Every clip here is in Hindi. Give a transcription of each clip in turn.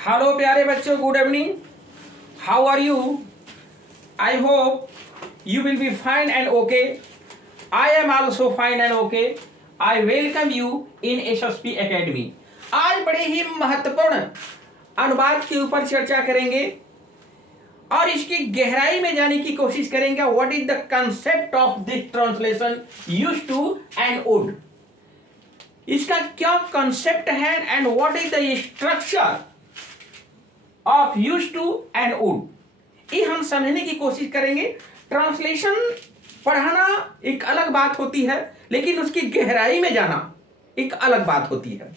हेलो प्यारे बच्चों, good evening. How are you? I hope you will be fine and okay. I am also fine and okay. I welcome you in SSP Academy. आज बड़े ही महत्वपूर्ण अनुवाद के ऊपर चर्चा करेंगे और इसकी गहराई में जाने की कोशिश करेंगे। What is the concept of this translation used to and would, इसका क्या कंसेप्ट है and what is the structure of used to and would, ये हम समझने की कोशिश करेंगे। ट्रांसलेशन पढ़ाना एक अलग बात होती है, लेकिन उसकी गहराई में जाना एक अलग बात होती है।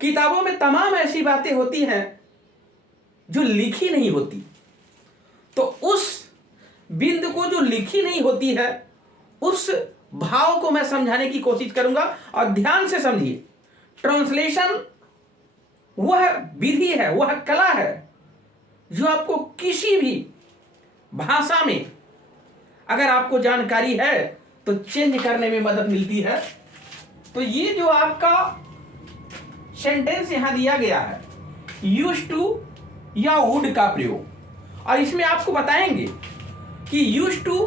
किताबों में तमाम ऐसी बातें होती हैं जो लिखी नहीं होती, तो उस बिंदु को जो लिखी नहीं होती है उस भाव को मैं समझाने की कोशिश करूंगा। और ध्यान से समझिए, ट्रांसलेशन वह विधि है, वह कला है जो आपको किसी भी भाषा में अगर आपको जानकारी है तो चेंज करने में मदद मिलती है। तो ये जो आपका सेंटेंस यहां दिया गया है, यूज्ड टू या वुड का प्रयोग, और इसमें आपको बताएंगे कि यूज्ड टू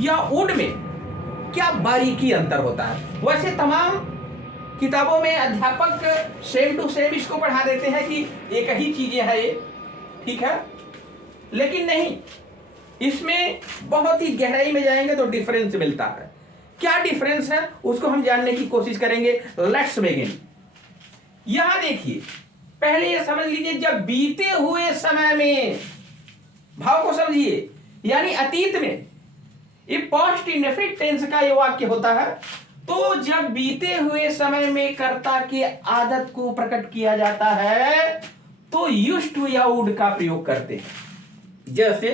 या वुड में क्या बारीकी अंतर होता है। वैसे तमाम किताबों में अध्यापक सेम टू सेम इसको पढ़ा देते हैं कि एक ही चीजें हैं ये, ठीक है, लेकिन नहीं, इसमें बहुत ही गहराई में जाएंगे तो डिफरेंस मिलता है। क्या डिफरेंस है उसको हम जानने की कोशिश करेंगे। Let's begin. यहां देखिए, पहले ये समझ लीजिए, जब बीते हुए समय में, भाव को समझिए, यानी अतीत में, ये पास्ट इंडेफिनिट टेंस का ये वाक्य होता है। तो जब बीते हुए समय में कर्ता के आदत को प्रकट किया जाता है तो यूज्ड टू या वुड का प्रयोग करते हैं। जैसे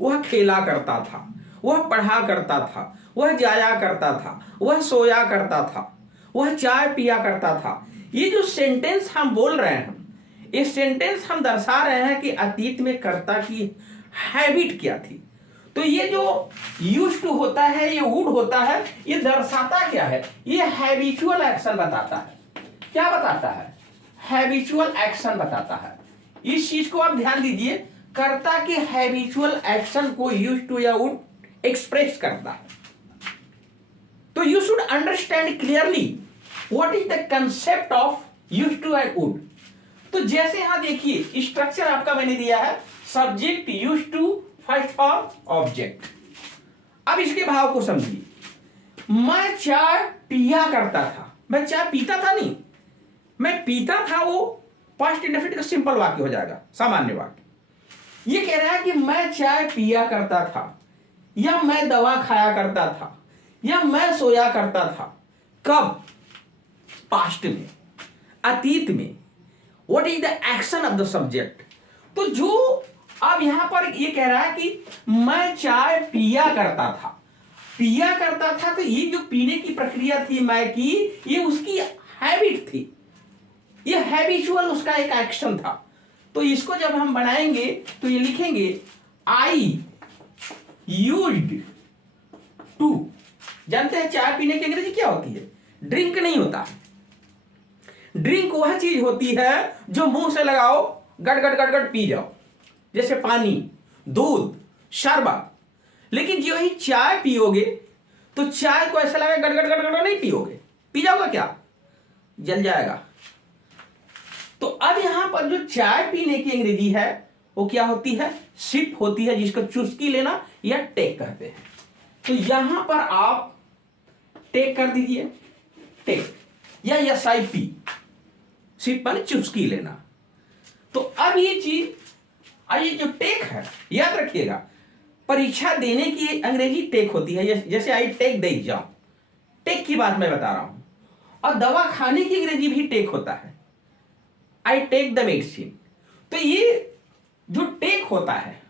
वह खेला करता था, वह पढ़ा करता था, वह जाया करता था, वह सोया करता था, वह चाय पिया करता था। ये जो सेंटेंस हम बोल रहे हैं, ये सेंटेंस हम दर्शा रहे हैं कि अतीत में कर्ता की हैबिट क्या थी। तो ये जो यूज्ड टू होता है, ये वुड होता है, ये दर्शाता क्या है? ये हैबिचुअल एक्शन बताता है। क्या बताता है? हैबिचुअल एक्शन बताता है। इस चीज को आप ध्यान दीजिए, कर्ता के हैबिचुअल एक्शन को यूज्ड टू या वुड एक्सप्रेस करता है। तो you should understand clearly what is the concept of used to and would. तो जैसे यहां देखिए, स्ट्रक्चर आपका मैंने दिया है, subject used to, first form, object. अब इसके भाव को समझिए। मैं चाय पिया करता था, मैं चाय पीता था नहीं, मैं पीता था, वो पास्ट इंडेफिनिट का सिंपल वाक्य हो जाएगा, सामान्य वाक्य। ये कह रहा है कि मैं चाय पिया करता था, या मैं दवा खाया करता था, या मैं सोया करता था। कब? पास्ट में, अतीत में। What is the action of the subject. तो जो अब यहां पर ये कह रहा है कि मैं चाय पिया करता था, पिया करता था, तो ये जो पीने की प्रक्रिया थी मैं की, ये उसकी हैबिट थी, ये हैबिचुअल उसका एक एक्शन था। तो इसको जब हम बनाएंगे तो ये लिखेंगे आई यूज्ड टू। जानते हैं चाय पीने की अंग्रेजी क्या होती है? ड्रिंक नहीं होता। ड्रिंक वह चीज होती है जो मुंह से लगाओ, गट गट गट गट पी जाओ, जैसे पानी, दूध, शरबत। लेकिन जो ही चाय पियोगे तो चाय को ऐसा लगा गट गट गट गट नहीं पियोगे, पी जाओगे क्या? जल जाएगा। तो अब यहां पर जो चाय पीने की अंग्रेजी है वो क्या होती है? सिप होती है, जिसको चुस्की लेना या टेक कहते हैं। तो यहां पर आप टेक कर दीजिए, टेक, या SIP, सिप माने चुस्की लेना। तो अब ये चीज, ये जो टेक है, याद रखिएगा, परीक्षा देने की अंग्रेजी टेक होती है। जैसे I take the exam, take की बात मैं बता रहा हूं। और दवा खाने की अंग्रेजी भी टेक होता है, आई टेक द मेडिसिन। तो ये जो टेक होता है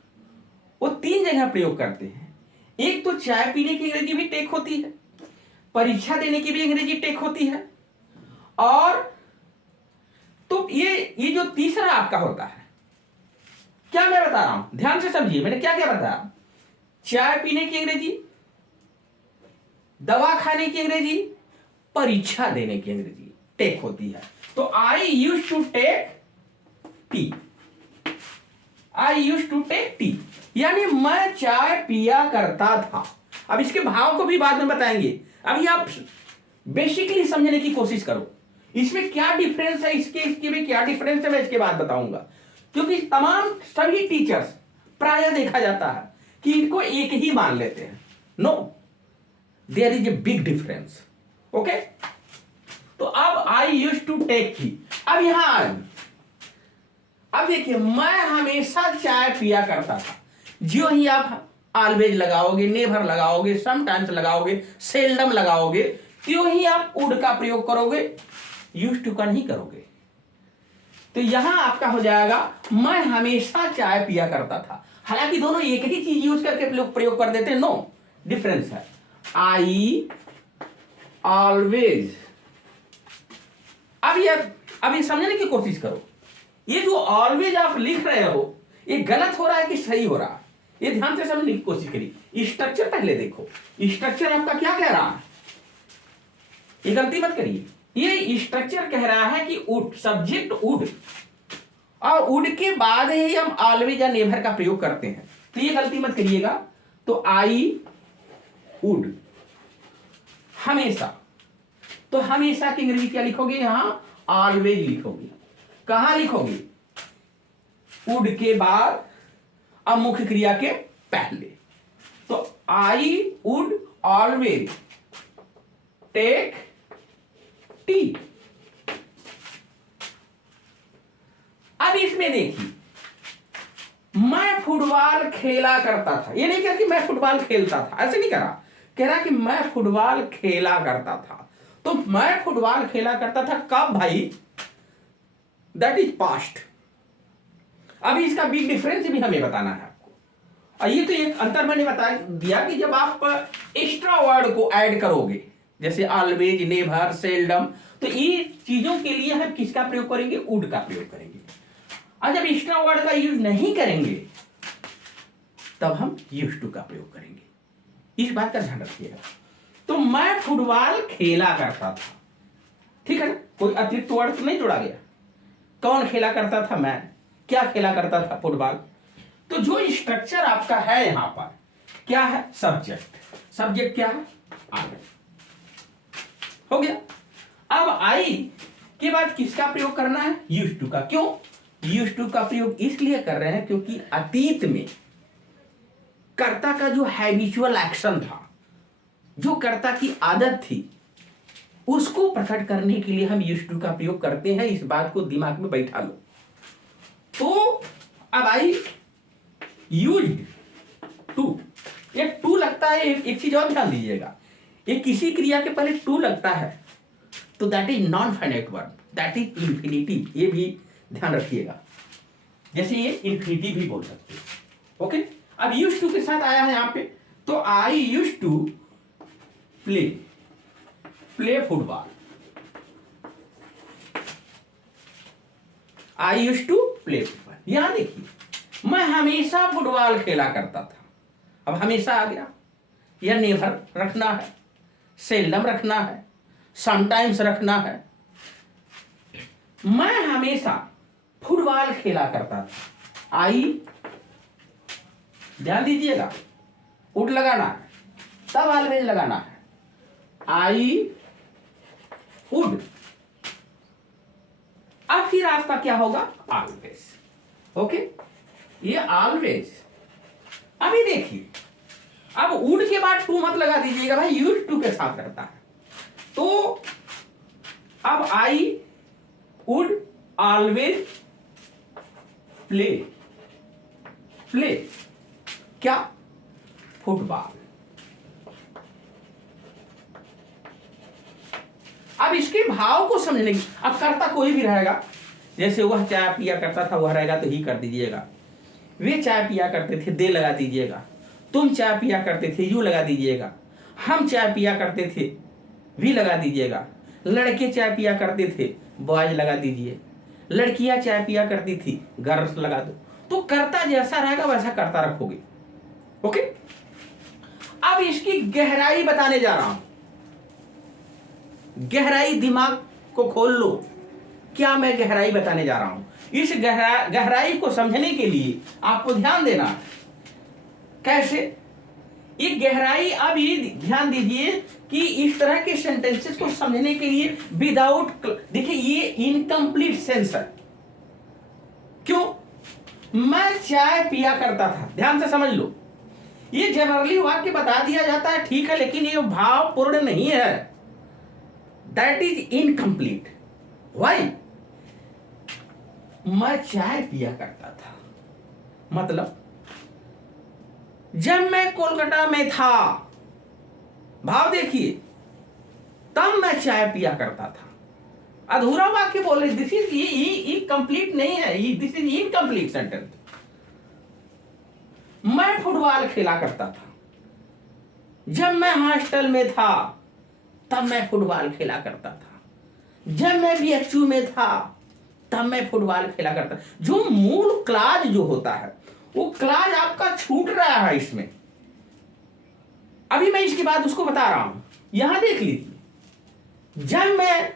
वो 3 जगह प्रयोग करते हैं। एक तो चाय पीने की अंग्रेजी भी टेक होती है, परीक्षा देने की भी अंग्रेजी टेक होती है, और तो ये जो तीसरा आपका होता है, क्या मैं बता रहा हूं, ध्यान से समझिए, मैंने क्या क्या बताया। चाय पीने की अंग्रेजी, दवा खाने की अंग्रेजी, परीक्षा देने की अंग्रेजी टेक होती है। तो I used to take I use to take tea, यानी मैं चाय पिया करता था। अब इसके भाव को भी बाद में बताएंगे, अभी आप बेसिकली समझने की कोशिश करो इसमें क्या डिफरेंस है, इसके भी क्या डिफरेंस है, मैं इसके बाद बताऊंगा। क्योंकि तमाम सभी टीचर्स प्राय देखा जाता है कि इनको एक ही मान लेते हैं। No, there is a big difference. Okay, तो अब I use to take tea, अब यहां अब देखिए, मैं हमेशा चाय पिया करता था। जो ही आप ऑलवेज लगाओगे, नेवर लगाओगे, समटाइम्स लगाओगे, सेल्डम लगाओगे, त्यों ही आप वुड का प्रयोग करोगे, यूज टू का नहीं करोगे। तो यहां आपका हो जाएगा मैं हमेशा चाय पिया करता था। हालांकि दोनों एक ही चीज यूज करके प्रयोग कर देते हैं, नो, डिफरेंस है। आई ऑलवेज, अब ये समझने की कोशिश करो, ये जो ऑलवेज आप लिख रहे हो ये गलत हो रहा है कि सही हो रहा है, ये ध्यान से समझने की कोशिश करिए। स्ट्रक्चर पहले देखो, स्ट्रक्चर आपका क्या कह रहा है, ये गलती मत करिए। ये स्ट्रक्चर कह रहा है कि वुड, सब्जेक्ट वुड, और वुड के बाद ही हम ऑलवेज या नेवर का प्रयोग करते हैं, तो ये गलती मत करिएगा। तो आई वुड, हमेशा, तो हमेशा की अंग्रेजी क्या लिखोगे, यहां ऑलवेज लिखोगे। कहां लिखोगे, वुड के बाद, अब मुख्य क्रिया के पहले। तो I would always take tea. अब इसमें देखिए, मैं फुटबॉल खेला करता था, ये नहीं कह कि मैं फुटबॉल खेलता था, ऐसे नहीं कह रहा कि मैं फुटबॉल खेला करता था। तो मैं फुटबॉल खेला करता था कब भाई, दैट इज पास्ट। अभी इसका बिग डिफरेंस भी हमें बताना है आपको, और ये तो एक अंतर मैंने बता दिया कि जब आप एक्स्ट्रा वर्ड को ऐड करोगे, जैसे ऑलवेज, नेवर, सेल्डम, तो ये चीजों के लिए हम किसका प्रयोग करेंगे, वुड का प्रयोग करेंगे। और जब एक्स्ट्रा वर्ड का यूज नहीं करेंगे तब हम यूज टू का प्रयोग करेंगे, इस बात का ध्यान रखिएगा। तो मैं फुटबॉल खेला करता था, ठीक है ना, कोई अतिरिक्त वर्ड तो नहीं जोड़ा गया। कौन खेला करता था, मैं। क्या खेला करता था, फुटबॉल। तो जो स्ट्रक्चर आपका है यहां पर क्या है, सब्जेक्ट। सब्जेक्ट क्या है, आई, हो गया। अब आई के बाद किसका प्रयोग करना है, यूज टू का। क्यों यूज टू का प्रयोग इसलिए कर रहे हैं क्योंकि अतीत में कर्ता का जो हैबिचुअल एक्शन था, जो कर्ता की आदत थी, उसको प्रकट करने के लिए हम यूज टू का प्रयोग करते हैं। इस बात को दिमाग में बैठा लो। तो अब आई यूज्ड टू, ये टू लगता है, एक चीज और ध्यान दीजिएगा, ये किसी क्रिया के पहले टू लगता है तो that is non finite verb, that is infinitive, ये भी ध्यान रखिएगा। जैसे ये इंफिनिटिव भी बोल सकते हैं। ओके, अब यूज टू के साथ आया है यहां पे, तो I use to play football. I use to play football. यहां देखिए, मैं हमेशा फुटबॉल खेला करता था। अब हमेशा आ गया, या नेवर रखना है, सेल्डम रखना है, समटाइम्स रखना है। मैं हमेशा फुटबॉल खेला करता था। आई, ध्यान दीजिएगा, वुड लगाना है, तब ऑलवेज लगाना है। आई वुड, अब फिर आपका क्या होगा, ऑलवेज। ओके, ये ऑलवेज। अभी देखिए, अब वुड के बाद टू मत लगा दीजिएगा भाई, यूज टू के साथ रहता है। तो अब आई वुड ऑलवेज प्ले, प्ले क्या, फुटबॉल। अब इसके भाव को समझने की, अब करता कोई भी रहेगा, जैसे वह चाय पिया करता था, वह रहेगा तो ही कर दीजिएगा। वे चाय पिया करते थे, दे लगा दीजिएगा। तुम चाय पिया करते थे, यू लगा दीजिएगा। हम चाय पिया करते थे, वी लगा दीजिएगा। लड़के चाय पिया करते थे, बॉयज लगा दीजिए। लड़कियां चाय पिया करती थी, गर्ल्स लगा दो। तो करता जैसा रहेगा वैसा करता रखोगे। ओके, अब इसकी गहराई बताने जा रहा हूं। गहराई, दिमाग को खोल लो। क्या मैं गहराई बताने जा रहा हूं। इस गहराई को समझने के लिए आपको ध्यान देना। कैसे ये गहराई, अब ये ध्यान दीजिए कि इस तरह के सेंटेंसेस को समझने के लिए विदाउट, देखिए ये इनकम्प्लीट सेंस है। क्यों? मैं चाय पिया करता था, ध्यान से समझ लो। ये जनरली वाक्य बता दिया जाता है, ठीक है, लेकिन ये भाव पूर्ण नहीं है। That is incomplete. व्हाई? मैं चाय पिया करता था, मतलब जब मैं कोलकाता में था, भाव देखिए, तब मैं चाय पिया करता था। अधूरा वाक्य बोले, दिस इज ये कंप्लीट नहीं है, दिस इज इनकम्प्लीट सेंटेंस। मैं फुटबॉल खेला करता था, जब मैं हॉस्टल में था तब मैं फुटबॉल खेला करता था, जब मैं बीएचयू में था तब मैं फुटबॉल खेला करता। जो मूल क्लाज जो होता है वो क्लाज आपका छूट रहा है इसमें। अभी मैं इसके बाद उसको बता रहा हूं, यहां देख लीजिए। जब मैं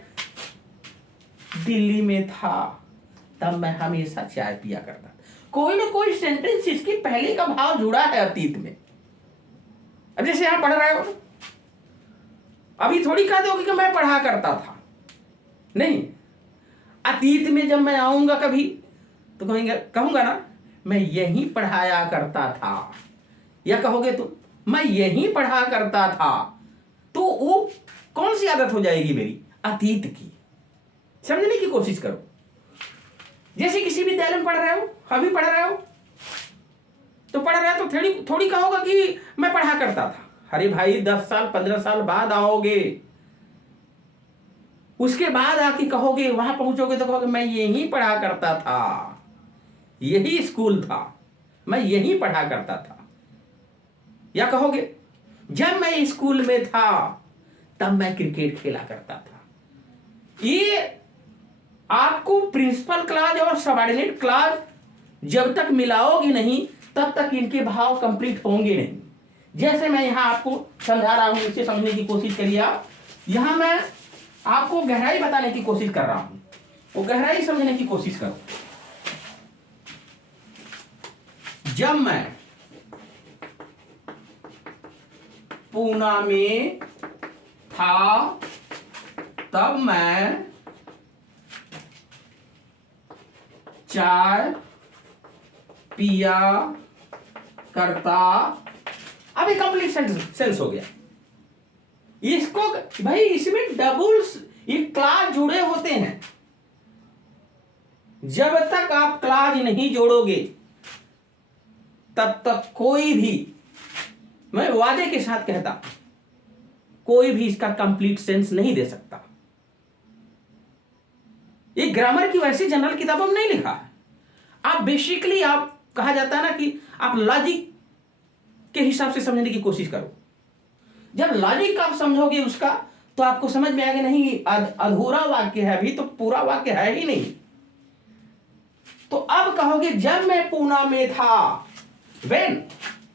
दिल्ली में था तब मैं हमेशा चाय पिया करता। कोई ना कोई सेंटेंस इसके पहले का भाव जुड़ा है अतीत में। अब जैसे यहां पढ़ रहे हो, अभी थोड़ी कह दोगे कि मैं पढ़ा करता था, नहीं। अतीत में जब मैं आऊंगा कभी तो कहूंगा ना, मैं यहीं पढ़ाया करता था, या कहोगे तुम मैं यहीं पढ़ा करता था, तो वो कौन सी आदत हो जाएगी मेरी? अतीत की। समझने की कोशिश करो। जैसे किसी विद्यालय में पढ़ रहे हो, अभी पढ़ रहे हो, तो पढ़ रहे हो तो थोड़ी कहोगा कि मैं पढ़ा करता था। अरे भाई 10 साल 15 साल बाद आओगे, उसके बाद आके कहोगे, वहां पहुंचोगे तो कहोगे मैं यहीं पढ़ा करता था, यही स्कूल था, मैं यहीं पढ़ा करता था। या कहोगे जब मैं स्कूल में था तब मैं क्रिकेट खेला करता था। ये आपको प्रिंसिपल क्लाज और सबऑर्डिनेट क्लाज जब तक मिलाओगे नहीं तब तक इनके भाव कंप्लीट होंगे नहीं। जैसे मैं यहां आपको समझा रहा हूं, इसे समझने की कोशिश करिए आप। यहां मैं आपको गहराई बताने की कोशिश कर रहा हूं, वो गहराई समझने की कोशिश करो। जब मैं पूना में था तब मैं चाय पिया करता। अब एक कंप्लीट सेंस हो गया। इसको भाई, इसमें डबल्स, ये क्लास जुड़े होते हैं। जब तक आप क्लास नहीं जोड़ोगे तब तक कोई भी, मैं वादे के साथ कहता, कोई भी इसका कंप्लीट सेंस नहीं दे सकता। ये ग्रामर की वैसी जनरल किताबों में नहीं लिखा है। आप बेसिकली, आप कहा जाता है ना कि आप लॉजिक के हिसाब से समझने की कोशिश करो। जब लॉजिक आप समझोगे उसका, तो आपको समझ में आएगा नहीं अधूरा वाक्य है, अभी तो पूरा वाक्य है ही नहीं। तो अब कहोगे जब मैं पूना में था, व्हेन,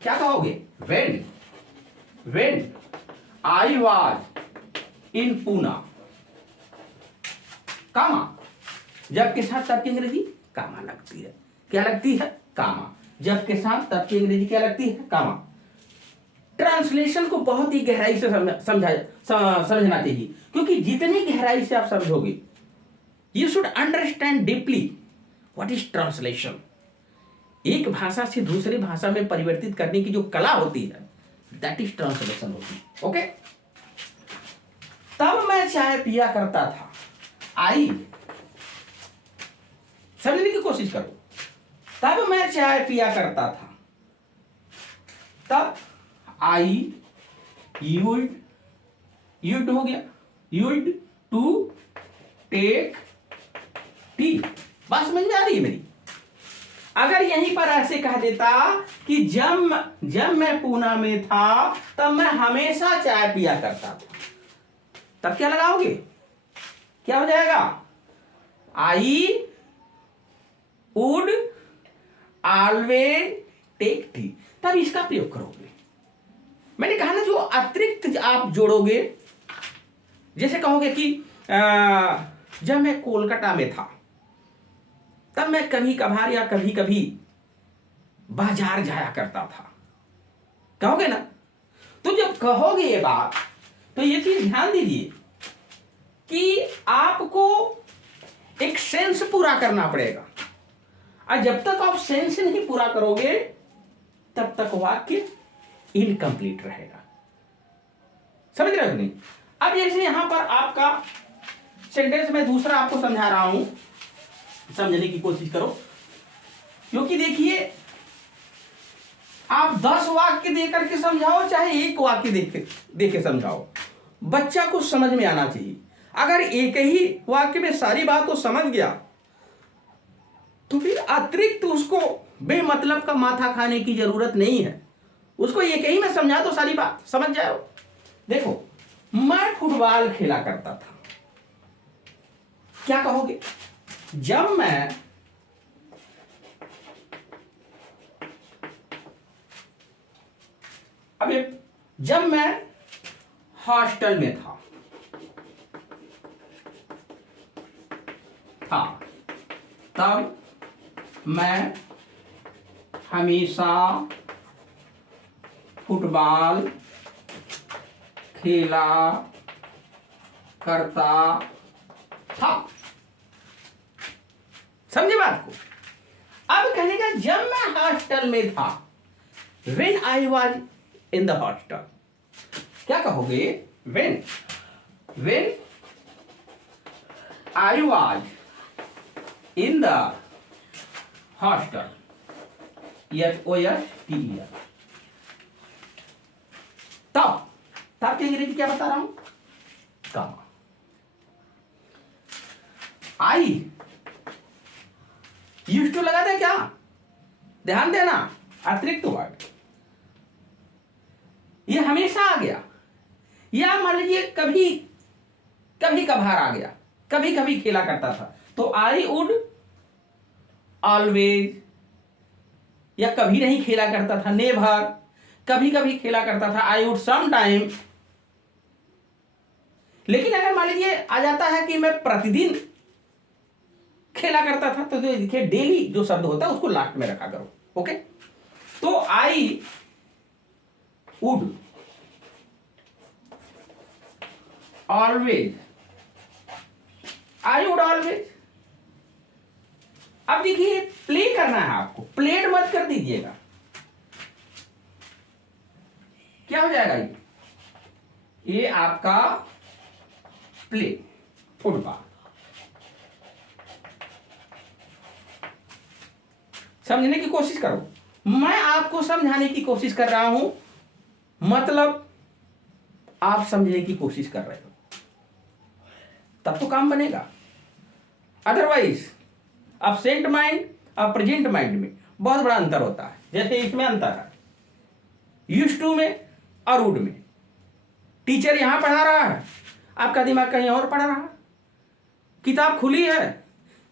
क्या कहोगे? When I was in Poona, comma, जब के साथ तब की अंग्रेजी कामा लगती है। क्या लगती है? कामा। जब के साथ तब की अंग्रेजी क्या लगती है? कामा। ट्रांसलेशन को बहुत ही गहराई से समझना चाहिए, क्योंकि जितनी गहराई से आप समझोगे, you should understand deeply what is translation. एक भाषा से दूसरी भाषा में परिवर्तित करने की जो कला होती है, दैट इज ट्रांसलेशन होती है। ओके? तब मैं चाय पिया करता था। आई, समझने की कोशिश करो। तब मैं चाय पिया करता था, तब आई यूड हो गया, यूड टू टेक टी। बात समझ में आ रही है मेरी? अगर यहीं पर ऐसे कह देता कि जब मैं पूना में था तब मैं हमेशा चाय पिया करता था, तब क्या लगाओगे? क्या हो जाएगा? I would always take tea. तब इसका प्रयोग करोगे। मैंने कहा ना, जो अतिरिक्त आप जोड़ोगे, जैसे कहोगे कि जब मैं कोलकाता में था तब मैं कभी कभार या कभी कभी बाजार जाया करता था। कहोगे ना? तो जब कहोगे ये बात तो ये चीज ध्यान दीजिए कि आपको एक सेंस पूरा करना पड़ेगा, और जब तक आप सेंस नहीं पूरा करोगे तब तक वाक्य इनकम्प्लीट रहेगा। समझ रहे हो नहीं? अब जैसे यहां पर आपका सेंटेंस में दूसरा आपको समझा रहा हूं, समझने की कोशिश करो, क्योंकि देखिए आप 10 वाक्य देकर के समझाओ चाहे एक वाक्य देके समझाओ, बच्चा को समझ में आना चाहिए। अगर एक ही वाक्य में सारी बात को समझ गया तो फिर अतिरिक्त उसको बेमतलब का माथा खाने की जरूरत नहीं है। उसको एक ही में समझा तो सारी बात समझ जाओ। देखो, मैं फुटबॉल खेला करता था। क्या कहोगे? जब मैं हॉस्टल में था तब मैं हमेशा फुटबॉल खेला करता था। समझे बात को? अब कहने का जब मैं हॉस्टल में था, when I was in the hostel, क्या कहोगे? when I was in the hostel, HOSTEL, तब की अंग्रेजी क्या बता रहा हूं? कमा। आई यूज्ड टू लगा दे क्या? ध्यान देना, अतिरिक्त वर्ड ये हमेशा आ गया, या मान लीजिए कभी कभी कभार आ गया, कभी कभी खेला करता था तो आई वुड ऑलवेज, या कभी नहीं खेला करता था नेवर, कभी कभी खेला करता था आई वुड सम टाइम। लेकिन अगर मान लीजिए आ जाता है कि मैं प्रतिदिन खेला करता था तो देखिए डेली जो शब्द होता है उसको लास्ट में रखा करो। ओके, तो I would always, I would always. अब देखिए प्ले करना है आपको, प्लेड मत कर दीजिएगा। क्या हो जाएगा? ये आपका प्ले, फुटबॉल। समझने की कोशिश करो, मैं आपको समझाने की कोशिश कर रहा हूं, मतलब आप समझने की कोशिश कर रहे हो, तब तो काम बनेगा। अदरवाइज अब्सेंट माइंड और प्रेजेंट माइंड में बहुत बड़ा अंतर होता है। जैसे इसमें अंतर है यूज्ड टू में और वुड में। टीचर यहां पढ़ा रहा है, आपका दिमाग कहीं और पढ़ रहा है। किताब खुली है,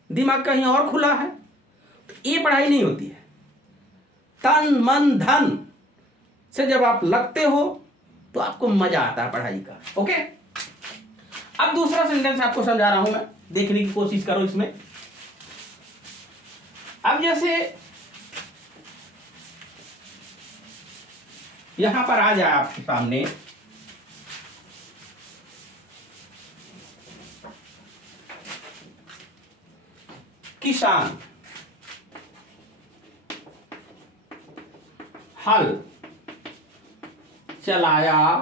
दिमाग कहीं और खुला है, तो ये पढ़ाई नहीं होती है। तन मन धन से जब आप लगते हो तो आपको मजा आता है पढ़ाई का। ओके, अब दूसरा सेंटेंस आपको समझा रहा हूं मैं, देखने की कोशिश करो इसमें। अब जैसे यहां पर आ जाए आपके सामने, किसान हल चलाया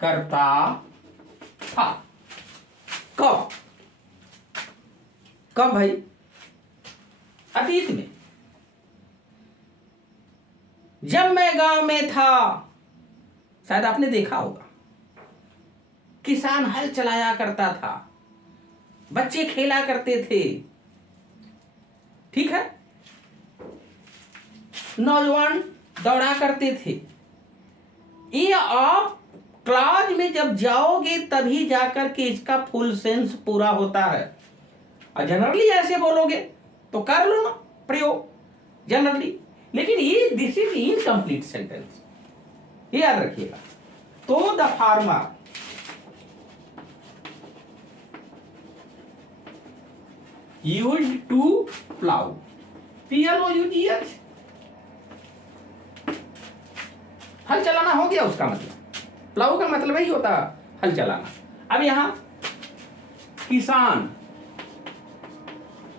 करता था। कब? कब भाई? अतीत में, जब मैं गांव में था। शायद आपने देखा होगा, किसान हल चलाया करता था, बच्चे खेला करते थे, ठीक है, नौजवान दौड़ा करते थे। ये आप क्लास में जब जाओगे तभी जाकर के इसका फुल सेंस पूरा होता है। और जनरली ऐसे बोलोगे तो कर लो ना प्रयोग जनरली, लेकिन ये दिस इज इनकम्प्लीट सेंटेंस, ये याद रखिएगा। तो the farmer used to plough, PLOUGH, हल चलाना हो गया उसका मतलब। प्लाउ का मतलब ही होता है हल चलाना। अब यहां किसान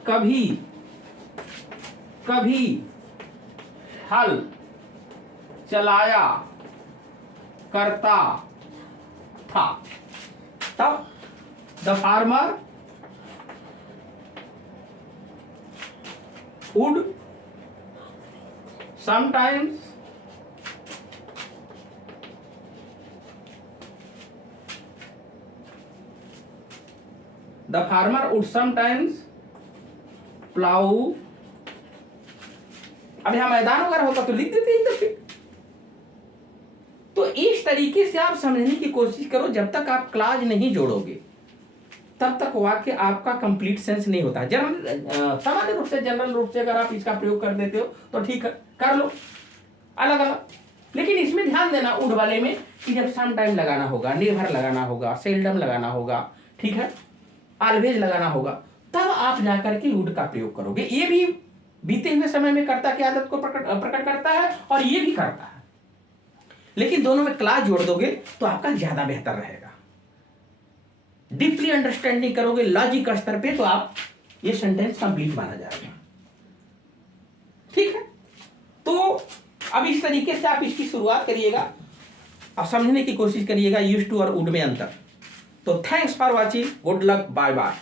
कभी कभी हल चलाया करता था, तब the farmer would sometimes plough. अब यहां मैदान वगैरह होता तो लिख देते इधर पे। तो इस तरीके से आप समझने की कोशिश करो। जब तक आप क्लाज नहीं जोड़ोगे तब तक वाक्य आपका कंप्लीट सेंस नहीं होता। सामान्य रूप से, जनरल रूप से अगर आप इसका प्रयोग कर देते हो तो ठीक है, कर लो अलग अलग। लेकिन इसमें ध्यान देना उड वाले में कि जब सम टाइम लगाना होगा, नेवर लगाना होगा, सेल्डम लगाना होगा, ठीक है, ऑलवेज लगाना होगा, तब आप जाकर के वुड का प्रयोग करोगे। ये भी बीते हुए समय में कर्ता की आदत को प्रकट करता है और ये भी करता है। लेकिन दोनों में क्लास जोड़ दोगे तो आपका ज्यादा बेहतर रहेगा। डीपली अंडरस्टैंडिंग करोगे लॉजिक का स्तर पे तो आप ये सेंटेंस कंप्लीट माना जाएगा। ठीक है, तो अब इस तरीके से आप इसकी शुरुआत करिएगा और समझने की कोशिश करिएगा यूज्ड टू और वुड में अंतर। तो thanks for watching, good luck, bye bye.